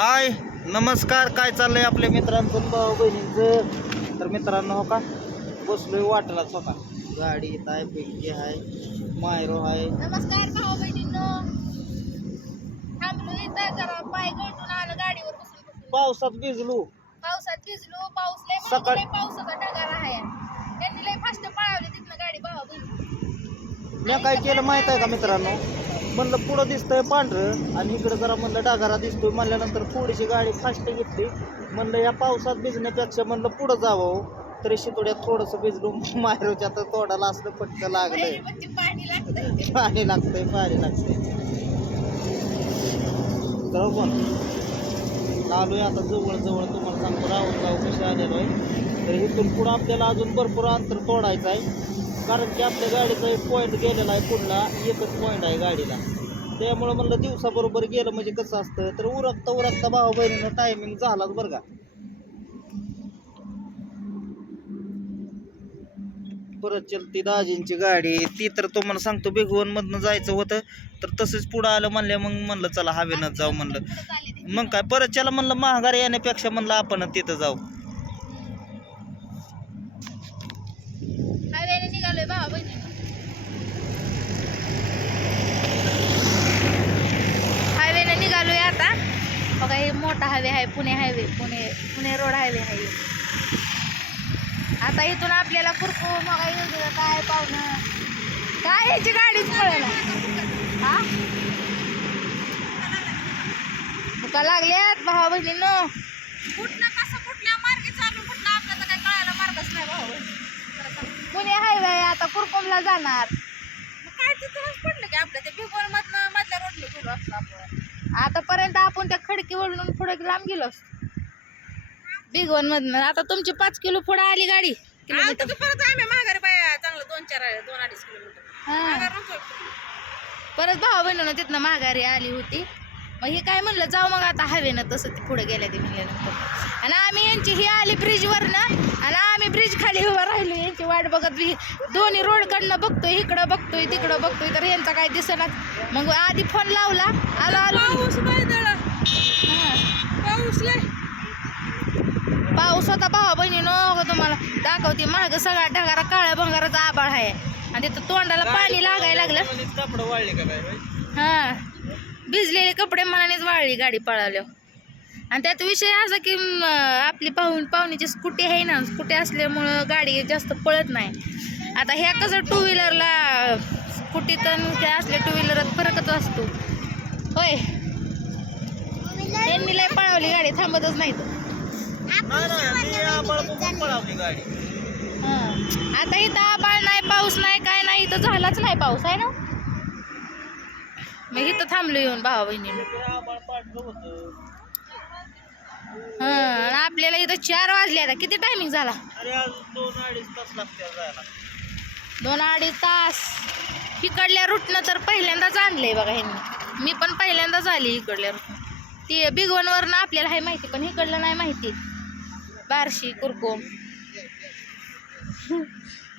हाय नमस्कार. काय चाललंय आपल्या मित्रांचं भाऊ बहिणींचं? तर मित्रांनो हो का? बसलोय वाटलाच हो का? गाडी येत आहे पिंकी आहे मायरो आहे. नमस्कार भाऊ बहिणींनो. पावसात भिजलो. पावसात भिजलो पाऊस लय सकाळ- म्हणून लय पावसाचा ढगार आहे. त्यांनी लय फास्ट पळावली तिथनं गाडी भाऊ बहिणी. मी काय केलं माहीत आहे का मित्रांनो? म्हणलं पुढं दिसतंय पांढरं आणि इकडे जरा म्हणलं डागारा दिसतोय म्हणल्यानंतर थोडीशी गाडी फास्ट घेतली. म्हणलं या पावसात भिजण्यापेक्षा म्हणलं पुढं जावं तरी शितोड्यात थोडंसं भिजलो. मायरोच्या तर तोडाला असलं पटकं लागलंय. पाणी लागतंय. पाणी लागतंय पाणी लागतंय. तर पण. आलोय आता जवळ जवळ तुम्हाला सांगतो. राहून गाव कसे आलेलो आहे तर इथून पुढं आपल्याला अजून भरपूर अंतर तोडायचं आहे. कारण की आपल्या गाडीचा एक पॉईंट गेलेला आहे पुढला एकच पॉईंट आहे गाडीला. त्यामुळं म्हणलं दिवसाबरोबर गेलं म्हणजे कसं असतं? तर उरकता उरकता भाऊ बहिणीनं टायमिंग झालाच बरं का. परत चलती दाजींची गाडी. ती तर तुम्हाला सांगतो बेगवन मधनं जायचं होतं तर तसंच पुढं आलं म्हणल्या मग म्हणलं चला हवेनं जाऊ म्हणलं. मग काय परत चला म्हणलं महागारी येण्यापेक्षा म्हणलं आपण तिथं जाऊ हायवेने निघालोय भाऊ बहिणी हायवेने निघालोय आता बघा हे मोठा हायवे आहे Pune highway Pune Pune road highway आहे. आता इथून आपल्याला कुरकू मग काय पाहुणं? काय याची गाडीच पळेल हा? का लागल्यात भावा बहिणींनो. कुठनं कसं कुठल्या मार्गे चालू कुठला आपल्याला काय कळायला मार्गच नाही भाऊ पुणे हायवे आता कुरकुमला जाणार. काय तिथूनच पडलं की आपल्या ते भिगवण मधनं मधल्या रोडने गेलो असतो आपण. आतापर्यंत आपण त्या खडकीवरून पुढे लांब गेलो असतो. भिगवण मधनं. आता तुमची पाच किलो पुढे आली गाडी. किलोमीटर. परत आम्ही माघारी बाया चांगलं दोन चार दोन अडीच किलोमीटर. हा. माघार नव्हतो. परत भाऊ बहिणीनं तिथनं माघारी आली होती. मग हे काय म्हणलं जाऊ मग आता हवेनं तसं ते पुढे गेल्या ते म्हणल्यानंतर. आणि आम्ही यांची ही आली ब्रिजवरनं आणि आम्ही ब्रिज खाली उभं राहिलो. यांची वाट बघत बी दोन्ही रोडकडनं बघतोय इकडं बघतोय तिकडं बघतोय तर यांचा काय दिसेनाच. मग आधी फोन लावला. आलो आलो. पाऊस बाय दळा हा. पाऊस लय. पाऊस होता भावा बहिणीनं तुम्हाला दाखवते. माग सगळा ढगारा काळ्या भंगाराचा आबाळ आहे. आणि तिथं तोंडाला पाणी लागायला लागलं. कपडे वाळले का काय हा. भिजलेले कपडे मनानेच वाळली गाडी पळाल्यावर. आणि त्यात विषय असा की आपली पाहून पाहुणीची स्कूटी आहे ना स्कूटी असल्यामुळं गाडी जास्त पळत नाही. आता ह्या कसं टू व्हीलरला स्कूटीत आणि त्या असल्या टू फरकच असतो. होय. त्यांनी लय पळवली गाडी थांबतच नाही हा. आता इथं आबाळ नाही पाऊस नाही काय नाही इथं झालाच नाही पाऊस आहे ना? मग इथं थांबलो येऊन भावा बहिणीने होतं. हा आपल्याला इथं चार वाजले आता. किती टायमिंग झाला? दोन अडीच तास. इकडल्या रूटनं तर पहिल्यांदाच आणलंय बघा ह्यांनी. मी पण पहिल्यांदाच आली इकडल्या रूटनं. ती बिगवनवरनं आपल्याला आहे माहिती पण इकडलं नाही माहिती. बारशी कुरकोम.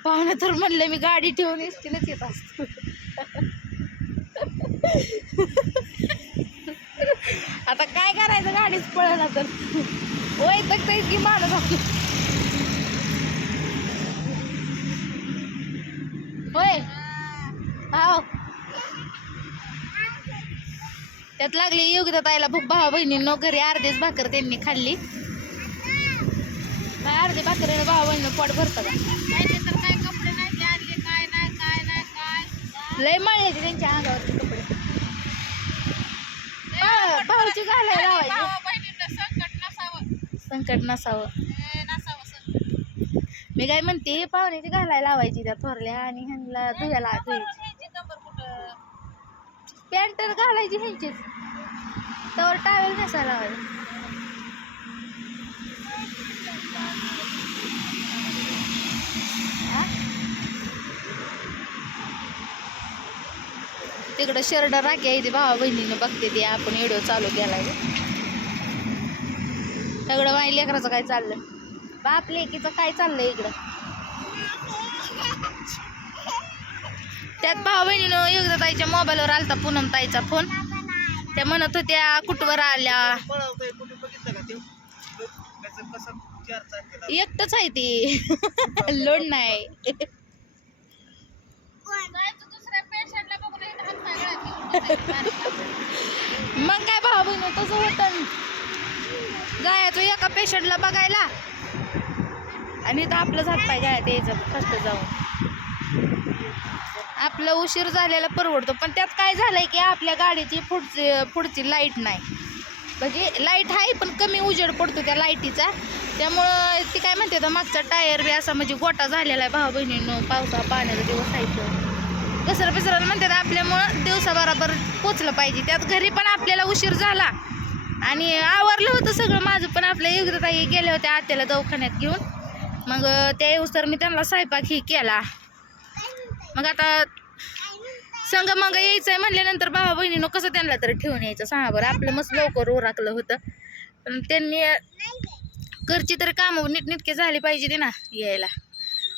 पाहुणं तर म्हणलं मी गाडी ठेवून एसटीनच येत असतो. आता काय करायचं? गाडीच पळला तर. वय तर ते की माणूस आपलं होय भाव त्यात लागली योग्यता ताईला भूक भावा बहिणींनो घरी अर्धीच भाकर त्यांनी खाल्ली. काय अर्धी भाकर भावा बहिणी पोट भरतं का? तर काय कपडे नाही आणले काय नाही काय नाही काय? लय मळले ते त्यांच्या अंगावरचे कपडे. भाऊची घालायला लावायची. संकट नसावं. संकट नसावं. नसावं संकट. मी काय म्हणते पाहुण्याची घालायला लावायची त्या थोरल्या आणि ह्यांना धुयाला धुयाची पॅन्ट घालायची ह्यांचीच. तर टावेल नसायला लावायची. तिकडं शर्ट राखी आहे ती भावा बहिणीनं बघते ते आपण व्हिडिओ चालू केलाय सगळं माई लेकराचं काय चाललं बाप लेकीचं काय चाललंय इकडं? त्यात भाऊ बहिणीनं एकदा ताईच्या मोबाईलवर आलता पूनम ताईचा फोन. त्या म्हणत होत्या कुठवर आल्या? एकटच आहे ती. लोड नाही. मग काय भाऊ बहिणी तसं होतं. जायचो एका पेशंटला बघायला. आणि तर आपलंच हातपाय गायत यायचं फर्स्ट जाऊन. आपलं उशीर झालेला परवडतो. पण त्यात काय झालंय की आपल्या गाडीची पुढची पुढची लाइट नाही. म्हणजे लाइट आहे पण कमी उजेड पडतो त्या लाईटीचा त्यामुळं ती काय म्हणते तर मागचा टायर बी असा म्हणजे गोटा झालेला आहे. भाऊ बहिणीनं पावसा पाण्याचा दिवस आहे तर घसर पिसरायला म्हणतात आपल्यामुळं दिवसाबरोबर पोचलं पाहिजे. त्यात घरी पण आपल्याला उशीर झाला. आणि आवरलं होतं सगळं माझं पण आपल्या योग्यताई गेल्या होत्या आत्याला दवाखान्यात घेऊन. मग त्या येऊस तर मी त्यांना स्वयंपाक ही केला. मग आता संग मग यायचंय म्हणल्यानंतर भावा बहिणीनं कसं त्यांना तरी ठेवून यायचं सांगा बरं. आपलं मस्त लवकर ओराकलं होतं. पण त्यांनी घरची तरी कामं नीटनेटके झाली पाहिजे ते ना यायला.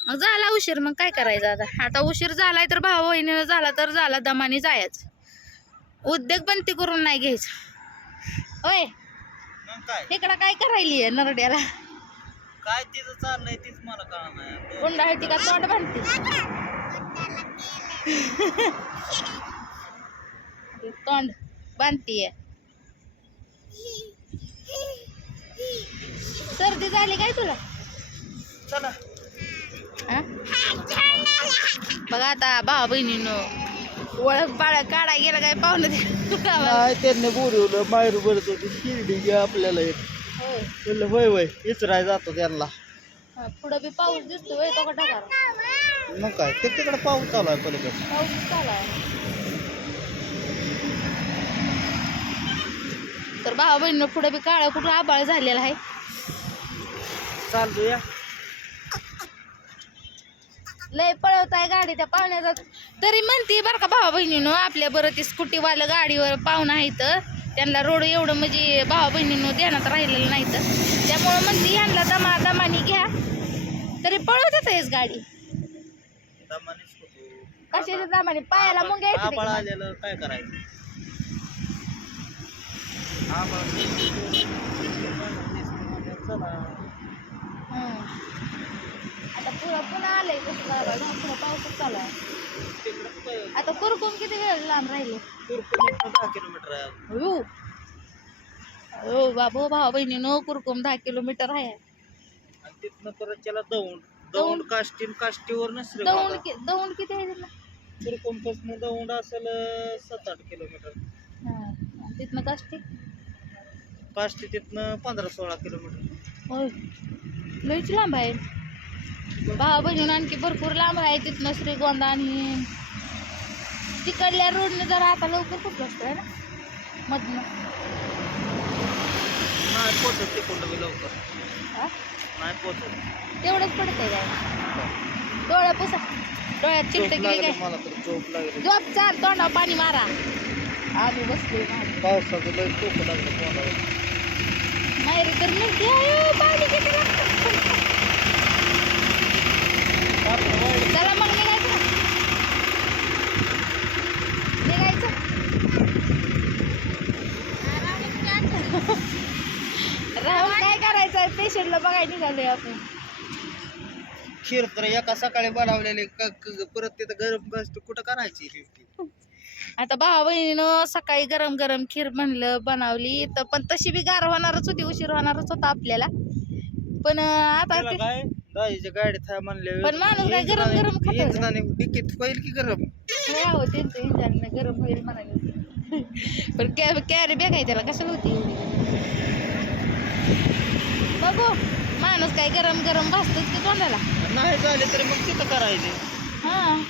मग झाला उशीर मग काय करायचं आता? आता उशीर झालाय तर भावा बहिणीनं झाला तर झाला दमाने जायचं. उद्योग पण ते करून नाही घ्यायचं. होय? इकडं काय करायली नरड्याला? काय तिचं चाललंय तीच मला कळणार नाही. गुंडाळती का तोंड बांधते? तोंड बांधतीये. सर्दी झाली काय तुला? चला. हा? बघा आता भावा बहिणीनं ओळख बाळा काढा गेला काय पाहुणं. नाही त्यांनी बोलवलं माहेर भरत होती शिर्डी घे आपल्याला एक. होय. म्हणलं होय होय इचराय जातो त्यांना. हा, पुढं बी पाऊस दिसतो होय तो का मग काय? ते तिकडे पाऊस चालू आहे पलीकडे. पाऊस चालू तर भावा बहिणीनं पुढं बी काळं कुठं आबाळ झालेला आहे. चालतो या लय पळवत आहे गाडी त्या पाहुण्याचा. तरी म्हणते बरं का भावा बहिणीनं आपल्या बरं ते स्कूटीवालं गाडीवर पाहुणं आहे तर त्यांना रोड एवढं म्हणजे भावा बहिणीनं ध्यानात राहिलेलं नाही तर त्यामुळं म्हणते ह्यांना दमा दमानी घ्या. तरी पळवत येतेच गाडी. दमानेच होतो. कशाच्या दमाने? पायाला मुंग्या येते आबाळ ते. आलेलं काय करायचं? आबाळ चला हं. आता पुन्हा पुन्हा आलंय कसं करायला पुन्हा पाऊसच चालू आहे. तिकडं आता कुरकुम किती वेळ लांब राहिले? दहा किलोमीटर आहे. हो हो बाबू भावा बहिणीनं कुरकुम दहा किलोमीटर आहे. आणि तिथनं परत त्याला दौंड. दौंड काष्टी काष्टीवर नसरे दौंड कि- दौंड किती आहे तिथलं? कुरकुंपासून दौंड असेल सात आठ किलोमीटर. हां. आणि तिथनं काष्टी? काष्टी तिथनं पंधरा सोळा किलोमीटर. होय. लईच लांब आहे. भावा बहिणीनं आणखी भरपूर लांब आहे तिथनं श्रीगोंदा आणि तिकडल्या रोडने जरा आता लवकर कुठलं असतं आहे ना? मधनं. नाही पोचत तिकडं बी लवकर. हा? नाही पोचत तेवढंच पडतंय काय? डोळ्या पुसा. डोळ्यात चिमटे गेली काय? मला तर झोप लागली. झोप चाल तोंडावर पाणी मारा. आम्ही बसलोय पावसाचं लय खूप लागलं तोंडावर. माहेरी तर म्हणते पाणी किती लागतं? चला मग निघायचं. निघायचं. राहून काय पेशंटला बघायला निघालोय आपण खीर तर एका सकाळी बनवलेली क- क- परत तिथं गरम गोष्ट कुठं करायची ती? आता भावा बहिणीनं सकाळी गरम गरम खीर म्हणलं बनवली तर पण तशी बी गार होणारच होती उशीर होणारच होता आपल्याला पण अं, आता त्याला ते- काय दाजीच्या गाडीत आहे म्हणले पण माणूस काय गरम गरम खातं? इंजनाने डिकीत होईल की गरम आहो त्यांचं इंजन गरम होईल म्हणाले पण कॅ कॅरी बॅग आहे त्याला कशाला होती एवढी? बघू. माणूस काय गरम गरम भासतोच की तोंडाला? नाही झाले तरी मग तिथं करायचे. हां.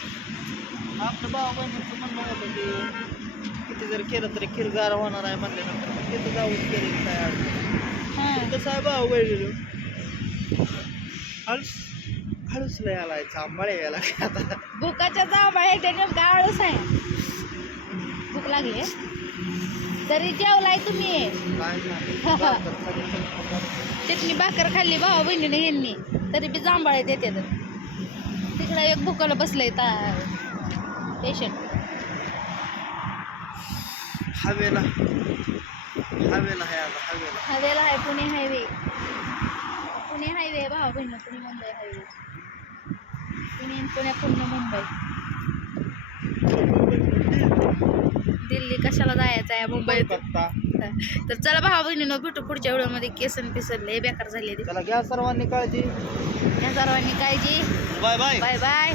आपलं भाऊ बहिणीचं म्हणणं होतं की किती जर केलं तरी खीर गार होणार आहे म्हणल्यानंतर मग तिथं जाऊन केली काय अडचण हां. कसं आहे भाऊ बहिणीनं हळूच हळूच लय आलाय चांबाळे यायला आता. भुकाच्या आहे ते नेमका आळूस आहे. भूक लागली आहे? तरी जेवलाय तुम्ही. चटणी भाकर खाल्ली भावा बहिणीने यांनी तरी बी जांभळे देते तिकडं एक भुकाला बसलंय ता पेशंट हवेला. हवेला आहे आता हवेला. हवेला आहे पुणे हायवे पुणे हायवे भावा बहिण पुणे मुंबई हायवे पुणे आणि पुण्याकडनं मुंबई. दिल्ली कशाला जायचं आहे मुंबईत? तर चला भावा बहिणीनं भेटू पुढच्या व्हिडिओमध्ये केसन पिसन लय बेकार झाले चला घ्या सर्वांनी काळजी. या सर्वांनी काळजी. Bye bye. Bye bye.